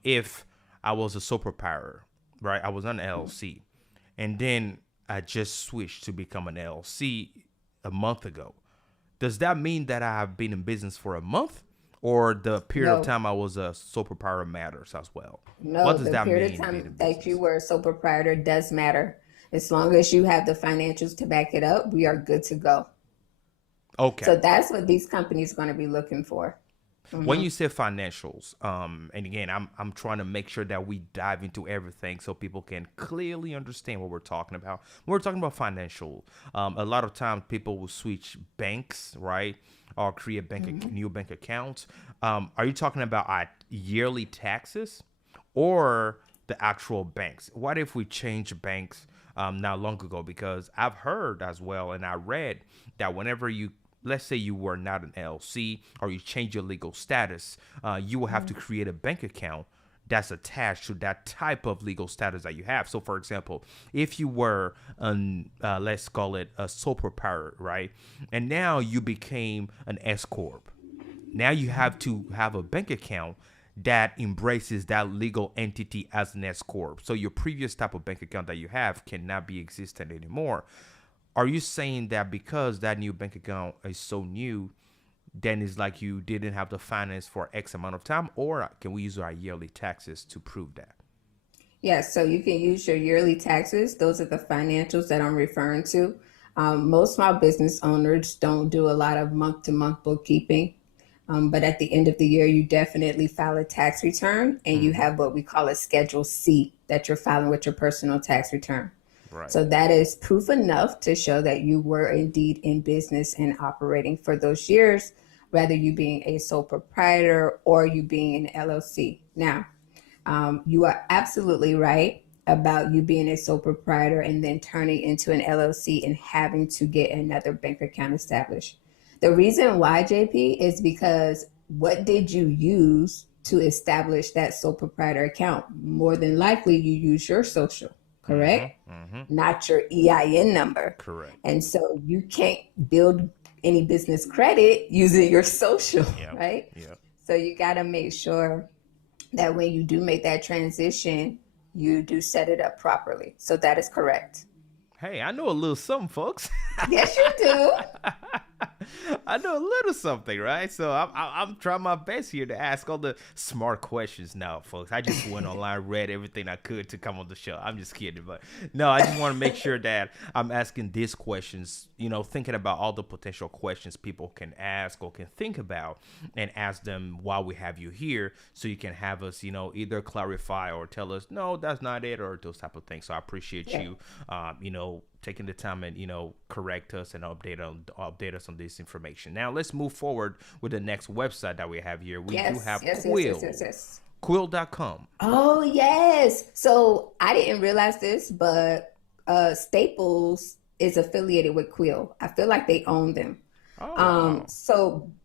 if I was a sole proprietor, right? I was on LLC, and then I just switched to become an LLC a month ago. Does that mean that I have been in business for a month, or the period of No, time I was a sole proprietor matters as well? What no, does the that period of mean, being in time that you business? were a sole proprietor does matter. As long as you have the financials to back it up, we are good to go. Okay. So that's what these companies are going to be looking for. When Hmm. you say financials, and again, I'm trying to make sure that we dive into everything so people can clearly understand what we're talking about. When we're talking about financial, a lot of times people will switch banks, right, or create Hmm. new bank accounts. Are you talking about yearly taxes or the actual banks? What if we change banks not long ago? Because I've heard as well, and I read that whenever you, let's say you were not an LLC or you change your legal status, you will have to create a bank account that's attached to that type of legal status that you have. So, for example, if you were let's call it a sole proprietor, right, and now you became an S corp, now you have to have a bank account that embraces that legal entity as an S corp. So your previous type of bank account that you have cannot be existent anymore. Are you saying that because that new bank account is so new, then it's like you didn't have the finance for X amount of time, or can we use our yearly taxes to prove that? Yes, so you can use your yearly taxes. Those are the financials that I'm referring to. Most small business owners don't do a lot of month to month bookkeeping. But at the end of the year, you definitely file a tax return and you Mm-hmm. have what we call a Schedule C that you're filing with your personal tax return. Right. So that is proof enough to show that you were indeed in business and operating for those years, whether you being a sole proprietor or you being an LLC. Now, you are absolutely right about you being a sole proprietor and then turning into an LLC and having to get another bank account established. The reason why, JP, is because what did you use to establish that sole proprietor account? More than likely, you use your social, Mm-hmm. correct? Mm-hmm. Not your EIN number. Correct. And so you can't build any business credit using your social, Yep. right? Yep. So you got to make sure that when you do make that transition, you do set it up properly. So that is correct. Hey, I know a little something, folks. Yes, you do. I know a little something, right? So I'm trying my best here to ask all the smart questions now, folks. I just went online, read everything I could to come on the show. I'm just kidding, but no, I just want to make sure that I'm asking these questions, thinking about all the potential questions people can ask or can think about and ask them while we have you here so you can have us, either clarify or tell us, no, that's not it, or those type of things. So I appreciate Yeah. you, taking the time and correct us and update us on this information. Now let's move forward with the next website that we have here. We do Yes, have yes, yes, yes, yes, yes. Quill.com. Oh, yes. So I didn't realize this, but Staples is affiliated with Quill. I feel like they own them. Oh wow.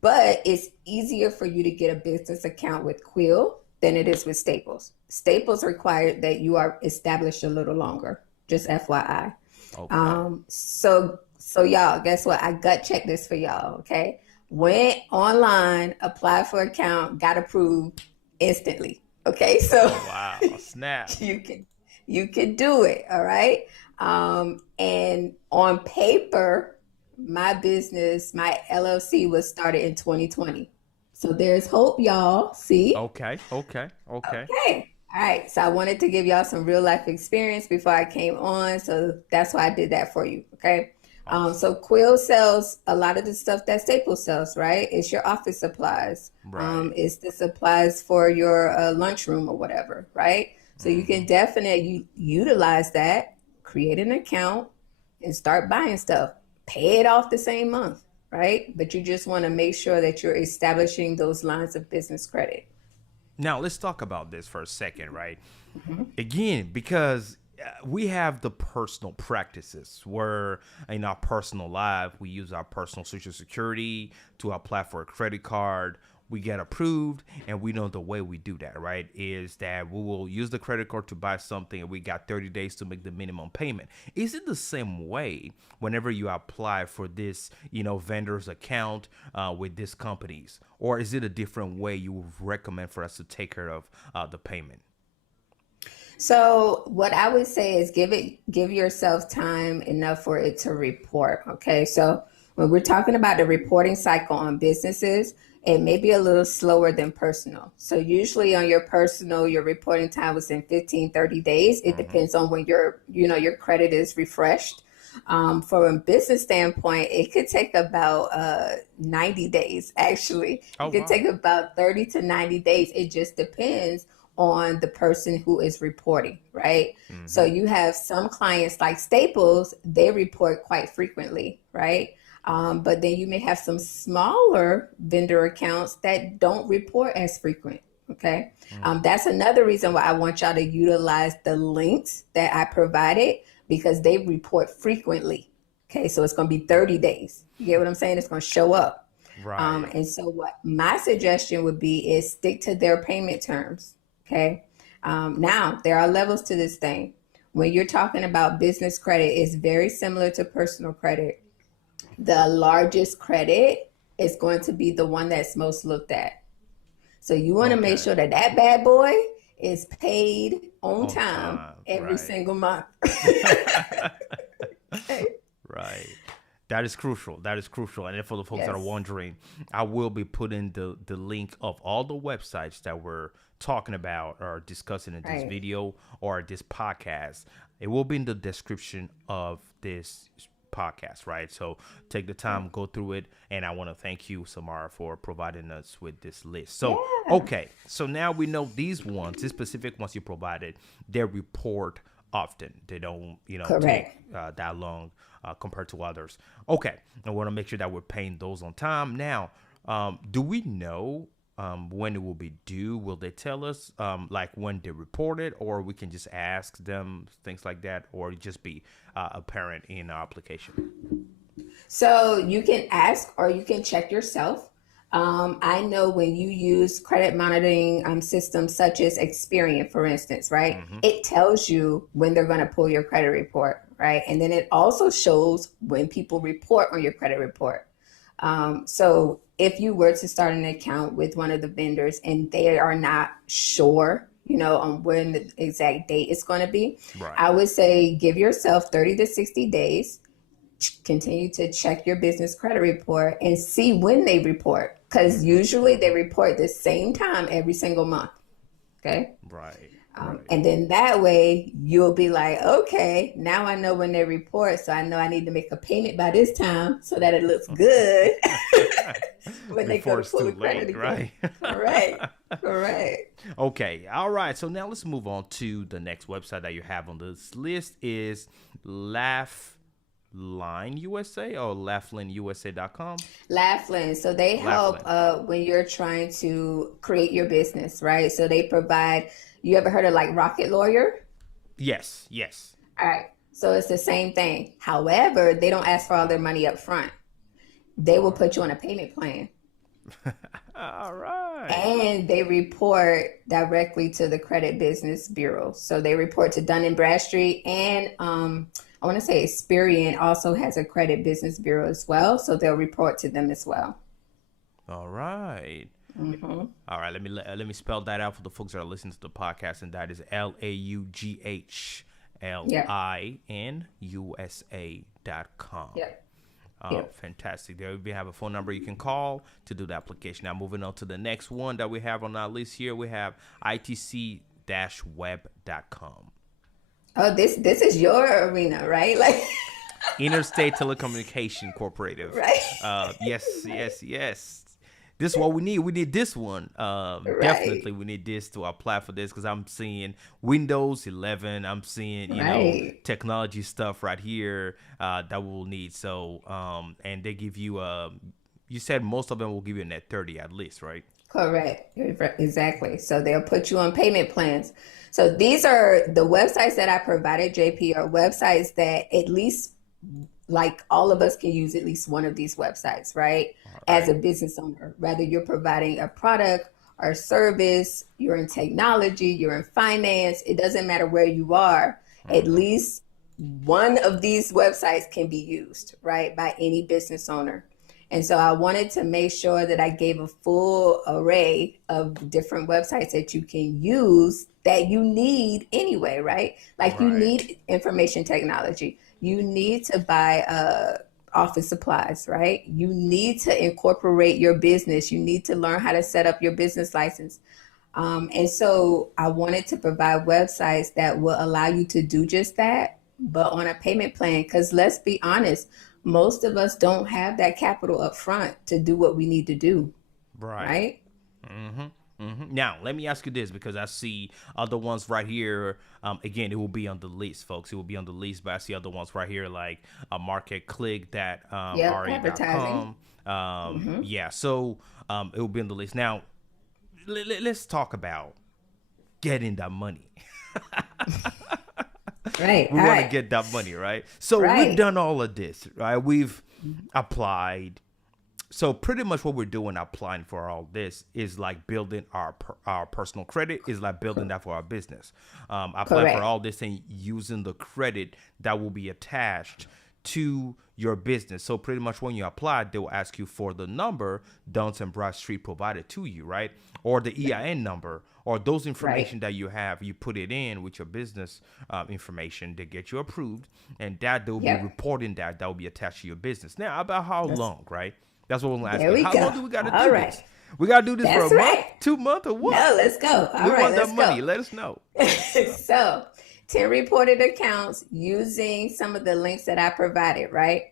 But it's easier for you to get a business account with Quill than it is with Staples. Staples required that you are established a little longer, just FYI. Okay. So y'all, guess what? I gut checked this for y'all, okay? Went online, applied for account, got approved instantly. Okay, so Oh wow. Snap. you can you can do it, all right? And on paper, my business, my LLC was started in 2020. So there's hope, y'all. See? Okay. Okay. Okay. Okay. All right. So I wanted to give y'all some real life experience before I came on. So that's why I did that for you. Okay. Awesome. So Quill sells a lot of the stuff that Staples sells, right? It's your office supplies. Right. It's the supplies for your lunchroom or whatever, right? So you Mm-hmm. can definitely utilize that, create an account, and start buying stuff. pay it off the same month, right? But you just want to make sure that you're establishing those lines of business credit. Now let's talk about this for a second, right? Again, because we have the personal practices where in our personal life we use our personal social security to apply for a credit card. We get approved, and we know the way we do that, right, is that we will use the credit card to buy something, and we got 30 days to make the minimum payment. Is it the same way whenever you apply for this, vendor's account with these companies, or is it a different way you would recommend for us to take care of the payment? So what I would say is give yourself time enough for it to report. Okay. So when we're talking about the reporting cycle on businesses, it may be a little slower than personal. So usually on your personal, your reporting time was in 15, 30 days. It depends on when your credit is refreshed. From a business standpoint, it could take about 90 days, actually. Oh, It could wow. take about 30 to 90 days. It just depends on the person who is reporting, right? So you have some clients like Staples, they report quite frequently, right? But then you may have some smaller vendor accounts that don't report as frequent. Okay. That's another reason why I want y'all to utilize the links that I provided because they report frequently. Okay. So it's going to be 30 days. You get what I'm saying? It's going to show up. Right. And so what my suggestion would be is stick to their payment terms. Okay. Now there are levels to this thing. When you're talking about business credit, it's very similar to personal credit. The largest credit is going to be the one that's most looked at. So you want to make Okay. sure that that bad boy is paid on On time time. every Right. single month. Okay. Right. That is crucial. That is crucial. And for the folks that are Yes. wondering, I will be putting the link of all the websites that we're talking about or discussing in this Right. video or this podcast. It will be in the description of this podcast, right? So take the time, go through it. And I want to thank you, Samara, for providing us with this list. So, Yeah. okay. So now we know these ones, these specific ones you provided, they report often. They don't, take Correct. that long compared to others. Okay, I want to make sure that we're paying those on time. Now, do we know when it will be due? Will they tell us like when they report it, or we can just ask them things like that, or it just be apparent in our application? So you can ask or you can check yourself. I know when you use credit monitoring systems such as Experian, for instance, right? It tells you when they're going to pull your credit report, right? And then it also shows when people report on your credit report. So if you were to start an account with one of the vendors and they are not sure, on when the exact date is going to be, Right. I would say give yourself 30 to 60 days. Continue to check your business credit report and see when they report because usually they report the same time every single month. Okay. Right. And then that way you'll be like, okay, now I know when they report. So I know I need to make a payment by this time so that it looks good when they go Before to it's pull the too credit late, again. right? Right. Correct. Okay, all right. So now let's move on to the next website that you have on this list is Laughlin USA or laughlinusa.com. Laughlin. So they help Laughlin. when you're trying to create your business, right? So they provide, you ever heard of like Rocket Lawyer? Yes, yes. All right. So it's the same thing. However, they don't ask for all their money up front. They will put you on a payment plan. All right. And they report directly to the Credit Business Bureau. So they report to Dun and Bradstreet and I want to say Experian also has a Credit Business Bureau as well. So they'll report to them as well. All right. All right. Let me spell that out for the folks that are listening to the podcast, and that is LAUGHLINUSA.com. Yep. Yep. Fantastic. There we have a phone number you can call to do the application. Now, moving on to the next one that we have on our list here, we have ITC-Web.com. Oh, this is your arena, right? Like, Interstate Telecommunication Corporative. right? Yes, yes, yes. this is what we need. We need this one. Right. Definitely we need this to apply for this because I'm seeing Windows 11. I'm seeing, Right. technology stuff right here that we'll need. So, and they give you, you said most of them will give you a net 30 at least, right? Correct. Exactly. So they'll put you on payment plans. So these are the websites that I provided, JP, are websites that at least like all of us can use at least one of these websites, right? All As right. a business owner, whether you're providing a product or service, you're in technology, you're in finance, it doesn't matter where you are, at Mm-hmm. least one of these websites can be used, right, by any business owner. And so I wanted to make sure that I gave a full array of different websites that you can use that you need anyway, right? Like you Right. need information technology. You need to buy office supplies, right? You need to incorporate your business. You need to learn how to set up your business license. And so I wanted to provide websites that will allow you to do just that, but on a payment plan. Because let's be honest, most of us don't have that capital up front to do what we need to do, Right. right? Now, let me ask you this because I see other ones right here. Again, it will be on the list, folks. It will be on the list, but I see other ones right here like Market Click that Yep, advertising. RA.com. Yeah, so it will be on the list. Now, let's talk about getting that money. Right. We All want to right. get that money, right? So we've Right. done all of this, right? We've applied. So pretty much what we're doing applying for all this is like building our personal credit, is like building that for our business. Apply for Correct. all this and using the credit that will be attached to your business. So pretty much when you apply, they will ask you for the number Duns and Bradstreet provided to you, right? Or the EIN number, or those Right. information that you have, you put it in with your business information. They get you approved, and that they will be Yep. reporting that will be attached to your business. Now, about how That's, long, right? That's what we're gonna ask there you. we How long go. do we got to All do right. this? We got to do this for a That's month, right. 2 months, or what? No, let's go. We All right, want that let's money. go. Let us know. So, 10 reported accounts using some of the links that I provided, right?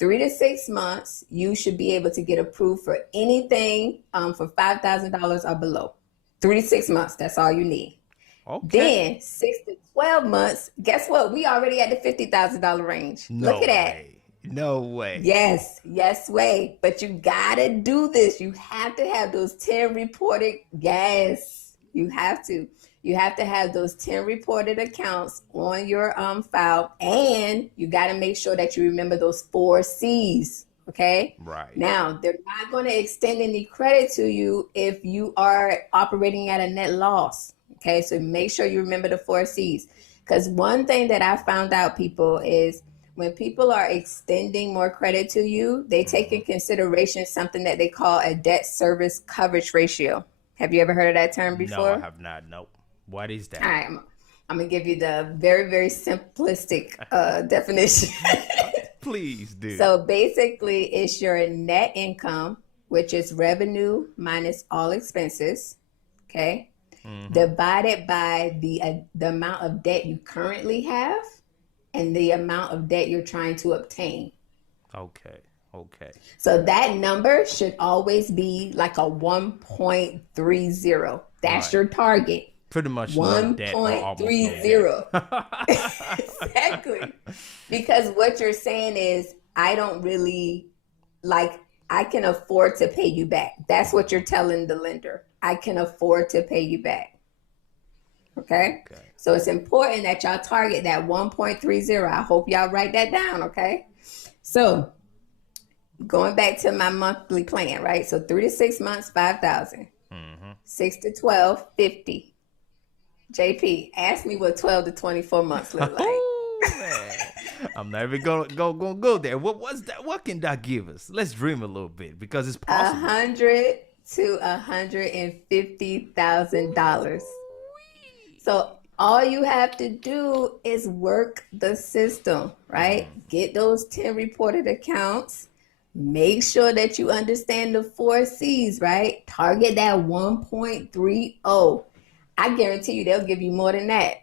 3 to 6 months, you should be able to get approved for anything for $5,000 or below. 3 to 6 months, that's all you need. Okay. Then 6 to 12 months, guess what? We already at the $50,000 range. Look No at that. way. No way. Yes, yes, way. But you gotta do this. You have to have those 10 reported. Yes, you have to. You have to have those 10 reported accounts on your file, and you got to make sure that you remember those 4 C's. Okay. Right. Now, they're not going to extend any credit to you if you are operating at a net loss. Okay. So make sure you remember the 4 C's. Because one thing that I found out, people, is when people are extending more credit to you, they take in Hmm. consideration something that they call a debt service coverage ratio. Have you ever heard of that term No, I before? have not. Nope. What is All that? right, I'm gonna give you the very, very simplistic definition. Please do. So basically, it's your net income, which is revenue minus all expenses, okay, Hmm. divided by the amount of debt you currently have and the amount of debt you're trying to obtain. Okay. Okay. So that number should always be like a 1.30. That's Right. your target. Pretty much no debt or almost no debt. 1.30. Exactly. Because what you're saying is, I don't really like, I can afford to pay you back. That's what you're telling the lender. I can afford to pay you back. Okay. Okay. So it's important that y'all target that 1.30. I hope y'all write that down. Okay. So going back to my monthly plan, right? So 3 to 6 months, 5,000. Hmm. 6 to 12, 50. JP, ask me what 12 to 24 months look like. Oh man, I'm not even gonna go there. What's that? What can that give us? Let's dream a little bit because it's A possible. hundred to $150,000. So all you have to do is work the system, right? Mm. Get those 10 reported accounts. Make sure that you understand the 4 C's, right? Target that 1.30. I guarantee you they'll give you more than that.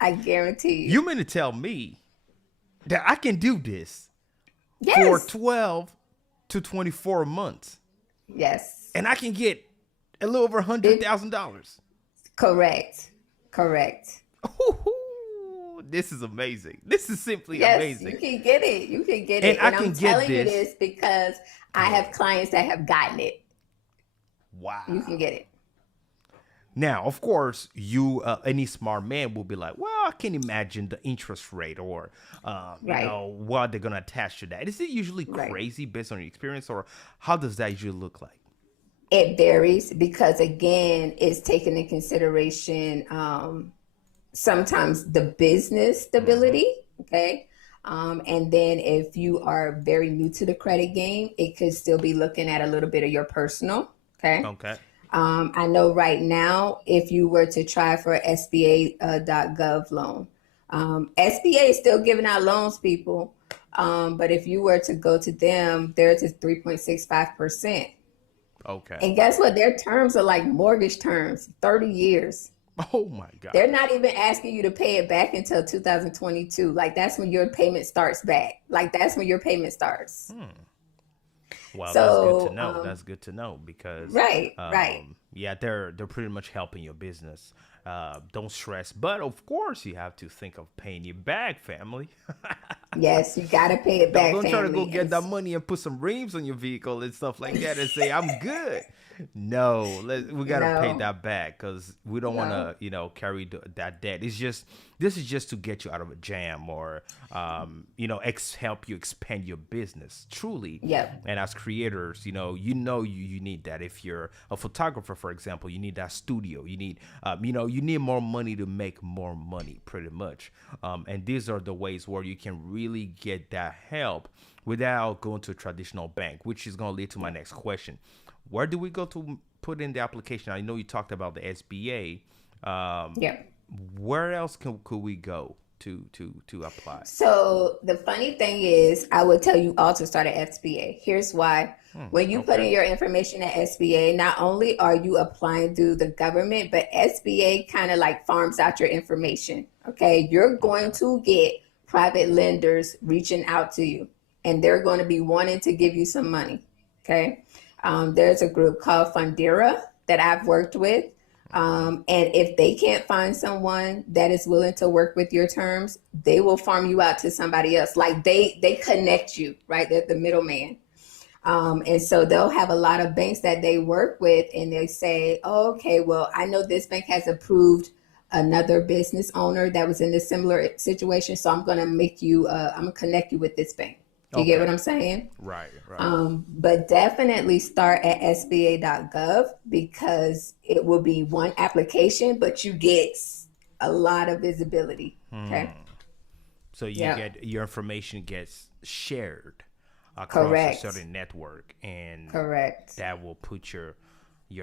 I guarantee you. You mean to tell me that I can do this for Yes. 12 to 24 months? Yes. And I can get a little over It, $100,000. correct. Correct. This is amazing. This is simply Yes, you amazing. can get it. You can get And it. I And I'm can get telling you this. this because I Go have ahead. clients that have gotten it. You can Wow. get it. Now, of course, any smart man will be like, well, I can imagine the interest rate or, Right. what they're going to attach to that. Is it usually Right. crazy based on your experience, or how does that usually look like? It varies because, again, it's taken into consideration sometimes the business Hmm. stability. Okay. And then if you are very new to the credit game, it could still be looking at a little bit of your personal. Okay. Okay. I know right now, if you were to try for a SBA.gov loan, SBA is still giving out loans, people. But if you were to go to them, theirs is 3.65%. Okay. And guess what? Their terms are like mortgage terms, 30 years. Oh my They're gosh. not even asking you to pay it back until 2022. Like that's when your payment starts back. Like that's when your payment starts. Hmm. Well, that's good to So, know. That's good to know because, right, right. yeah, they're pretty much helping your business. Don't stress, but of course you have to think of paying it back, family. Yes, you got to pay it back, Don't try to go family. get that money and put some rims on your vehicle and stuff like that and say I'm good. No, we gotta pay No, that back because we don't want no. to, carry that debt. This is just to get you out of a jam or, help you expand your business truly. Yep. And as creators, you need that. If you're a photographer, for example, you need that studio. You need, you need more money to make more money, pretty much. And these are the ways where you can really get that help without going to a traditional bank, which is going to lead to my next question. Where do we go to put in the application? I know you talked about the SBA. Yep. Where else could we go to apply? So the funny thing is, I would tell you all to start at SBA. Here's why. When you put Okay. in your information at SBA, not only are you applying through the government, but SBA kind of like farms out your information. Okay. You're Okay. going to get private lenders reaching out to you, and they're going to be wanting to give you some money. Okay. There's a group called Fundera that I've worked with. And if they can't find someone that is willing to work with your terms, they will farm you out to somebody else. Like they connect you, right? They're the middleman. And so they'll have a lot of banks that they work with, and they say, oh, okay, well, I know this bank has approved another business owner that was in this similar situation, so I'm going to I'm going to connect you with this bank. You get Okay. what I'm saying? Right. Right. But definitely start at SBA.gov because it will be one application, but you get a lot of visibility. Okay. So Yep. your information gets shared across a Correct. certain network, and Correct. that will put your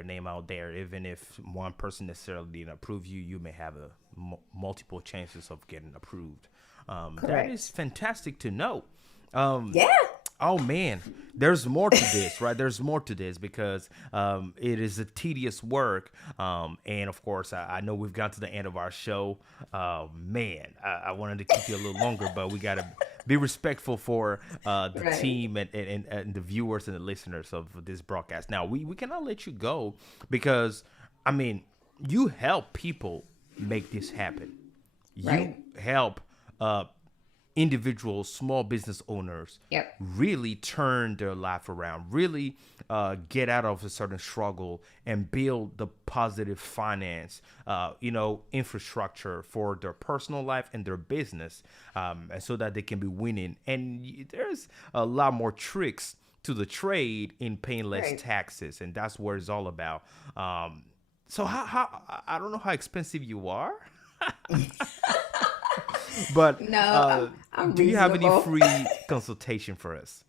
name out there. Even if one person necessarily didn't approve you, you may have a multiple chances of getting approved. That is Correct. fantastic to know. Um, Yeah. Oh man, there's more to this, right? There's more to this because it is a tedious work, and of course, I know we've got to the end of our show. Man, I wanted to keep you a little longer, but we gotta be respectful for the Right. team and the viewers and the listeners of this broadcast. Now, we cannot let you go because, I mean, you help people make this happen. You Right. help uh, individuals, small business owners, Yep. really turn their life around, really get out of a certain struggle and build the positive finance, infrastructure for their personal life and their business, and so that they can be winning. And there's a lot more tricks to the trade in paying less Right. taxes, and that's what it's all about. So how I don't know how expensive you are. But No, I'm do you have any reasonable. free consultation for us?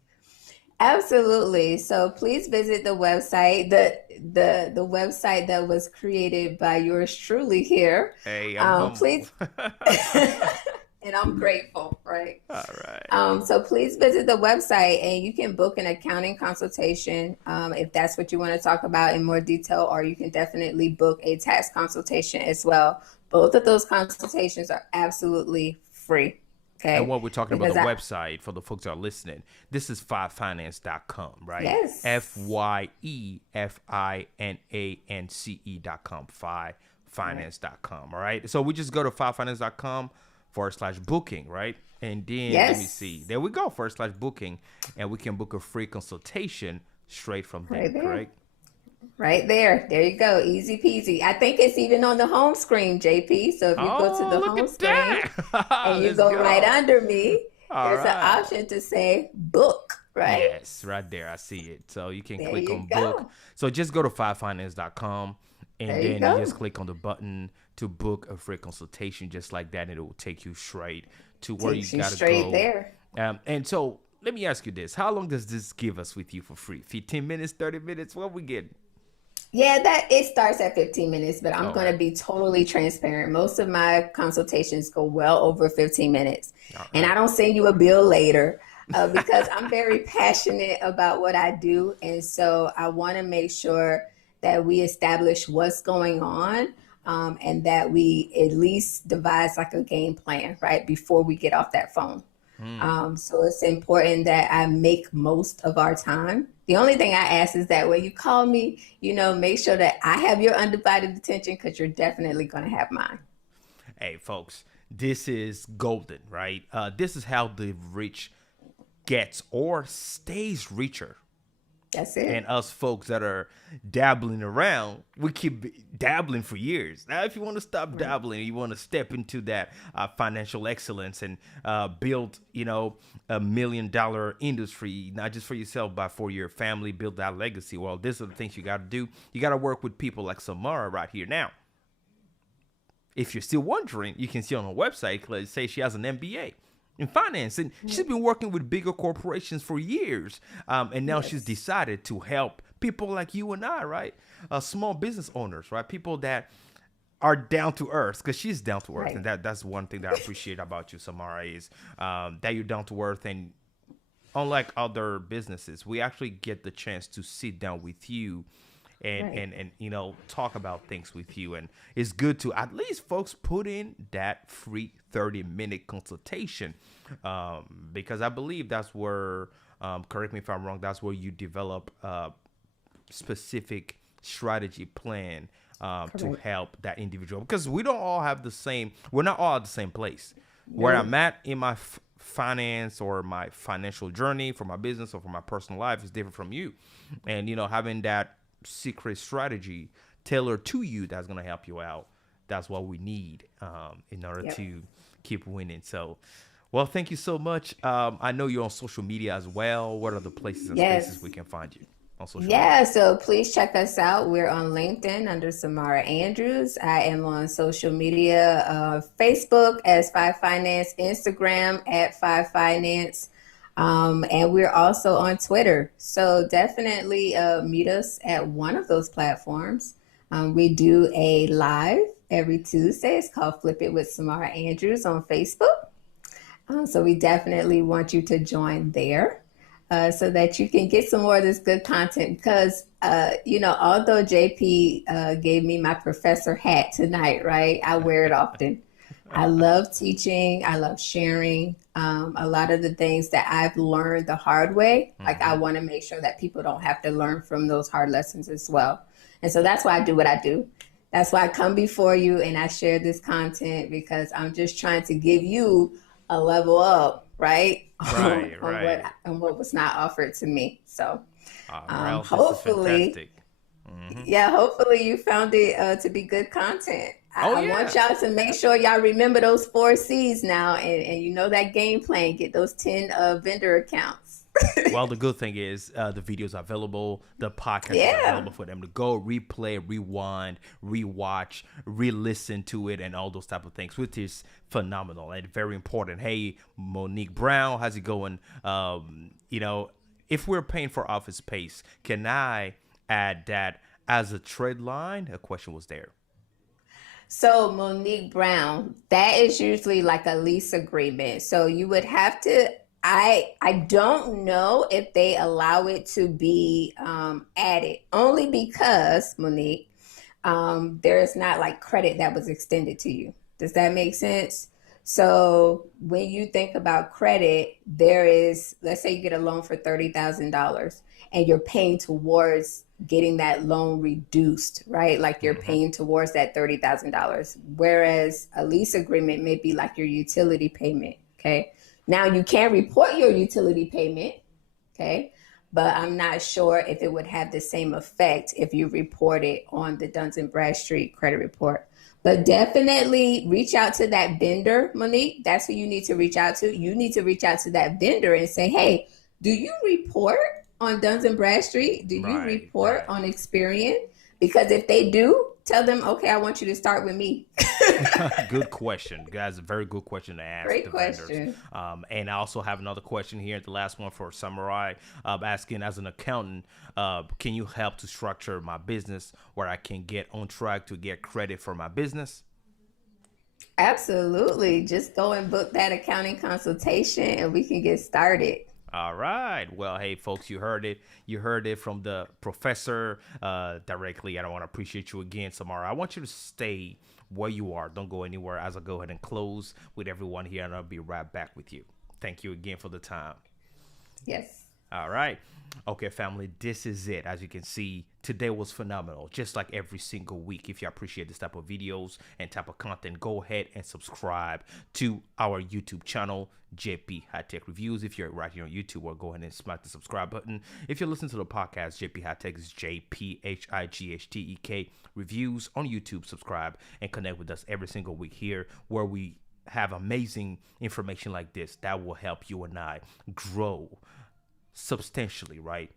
Absolutely. So please visit the website, the website that was created by yours truly here. Hey, I'm humble. Please, and I'm grateful, right? All right. So please visit the website and you can book an accounting consultation if that's what you want to talk about in more detail, or you can definitely book a tax consultation as well. Both of those consultations are absolutely free. And Okay. what we're talking about, the Because website for the folks that are listening, this is fivefinance.com, right? yes. FYEFINANCE.com, Right. fivefinance.com, all right? So we just go to fivefinance.com/booking, right? And then let me see. Yes. There we go, /booking, and we can book a free consultation straight from there, Right there. correct? Right there. There you go. Easy peasy. I think it's even on the home screen, JP. So if you go to Oh, the look home at screen that. and you Let's go right go. under me, All there's an right. option to say book, right? Yes, right there. I see it. So you can There click you on book. go. So just go to fivefinance.com and There you then you just go. click on the button to book a free consultation just like that. And it will take you straight to where you Takes you got to straight go. there. And so let me ask you this. How long does this give us with you for free? 15 minutes, 30 minutes? What we get? Yeah, that it starts at 15 minutes, but I'm All going right. to be totally transparent. Most of my consultations go well over 15 minutes. All And I right. don't send you a bill later because I'm very passionate about what I do. And so I want to make sure that we establish what's going on and that we at least devise like a game plan, right, before we get off that phone. Hmm. So it's important that I make most of our time. The only thing I ask is that when you call me, make sure that I have your undivided attention because you're definitely going to have mine. Hey, folks, this is golden, right? This is how the rich gets or stays richer. That's And it. us folks that are dabbling around, we keep dabbling for years. Now, if you want to stop Right. dabbling, you want to step into that financial excellence and build, $1 million industry, not just for yourself, but for your family, build that legacy. Well, these are the things you got to do. You got to work with people like Samara right here. Now, if you're still wondering, you can see on her website, say she has an MBA in finance, and she's been working with bigger corporations for years. And now she's Yes. decided to help people like you and I, right? Small business owners, right? People that are down to earth, because she's down to earth, and Right. that's one thing that I appreciate about you, Samara, is that you're down to earth. And unlike other businesses, we actually get the chance to sit down with you and Right. and talk about things with you. And it's good to at least folks put in that free 30-minute consultation, because I believe that's where, correct me if I'm wrong, that's where you develop a specific strategy plan to Correct. help that individual, because we don't all have the same, we're not all at the same place. Where I'm No. at in my finance or my financial journey for my business or for my personal life is different from you. And having that secret strategy tailored to you that's going to help you out, that's what we need in order Yep. to keep winning. So, well, thank you so much. I know you're on social media as well. What are the places and spaces we Yes. can find you on social media? Yeah, so please check us out. We're on LinkedIn under Samara Andrews. I am on social media, Facebook as Five Finance, Instagram at Five Finance, and we're also on Twitter. So definitely meet us at one of those platforms. We do a live every Tuesday. It's called Flip It with Samara Andrews on Facebook. So we definitely want you to join there so that you can get some more of this good content. Because, although JP gave me my professor hat tonight, right? I wear it often. I love teaching. I love sharing a lot of the things that I've learned the hard way. Like I Hmm. want to make sure that people don't have to learn from those hard lessons as well. And so that's why I do what I do. That's why I come before you and I share this content because I'm just trying to give you a level up, right? Right, On what right. was not offered to me. So Well, this is hopefully, fantastic. Hmm. yeah, hopefully you found it to be good content. Oh, I want yeah. y'all to make sure y'all remember those 4 C's now and you know that game plan. Get those 10 vendor accounts. Well, the good thing is the videos are available. The podcast is Yeah. available for them to go replay, rewind, rewatch, re-listen to it, and all those type of things, which is phenomenal and very important. Hey, Monique Brown, how's it going? If we're paying for office space, can I add that as a trade line? A question was there. So Monique Brown, that is usually like a lease agreement. So you would have to. I don't know if they allow it to be added, only because Monique, there is not like credit that was extended to you. Does that make sense? So when you think about credit, there is, let's say you get a loan for $30,000 and you're paying towards getting that loan reduced, right? Like you're Mm-hmm. paying towards that $30,000. Whereas a lease agreement may be like your utility payment. Okay. Now you can report your utility payment. Okay. But I'm not sure if it would have the same effect if you report it on the Duns and Bradstreet credit report. But definitely reach out to that vendor, Monique. That's who you need to reach out to. You need to reach out to that vendor and say, hey, do you report on Duns and Bradstreet? Do you Right, report right. on Experian? Because if they do, tell them, okay, I want you to start with me. Good question, guys. A very good question to ask Great the vendors. question. And I also have another question here, the last one for Samurai, asking as an accountant, can you help to structure my business where I can get on track to get credit for my business? Absolutely. Just go and book that accounting consultation and we can get started. All right. Well, hey, folks, you heard it. You heard it from the professor directly. And I want to appreciate you again, Samara. I want you to stay where you are. Don't go anywhere as I go ahead and close with everyone here, and I'll be right back with you. Thank you again for the time. Yes. All right. Okay, family, this is it. As you can see, today was phenomenal. Just like every single week. If you appreciate this type of videos and type of content, go ahead and subscribe to our YouTube channel, JP Hightek Reviews. If you're right here on YouTube, or go ahead and smack the subscribe button. If you're listening to the podcast, JP Hightek is JPHIGHTEK Reviews on YouTube. Subscribe and connect with us every single week here, where we have amazing information like this that will help you and I grow substantially, right?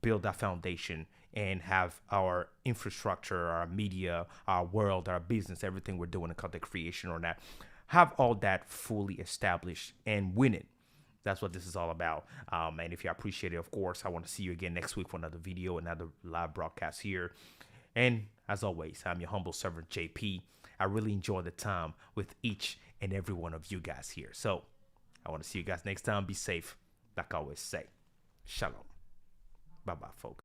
Build that foundation and have our infrastructure, our media, our world, our business, everything we're doing in content creation or not, have all that fully established and win it. That's what this is all about. And if you appreciate it, of course, I want to see you again next week for another video, another live broadcast here. And as always, I'm your humble servant, JP. I really enjoy the time with each and every one of you guys here. So I want to see you guys next time. Be safe. Like I always say. Shalom. Bye bye, folks.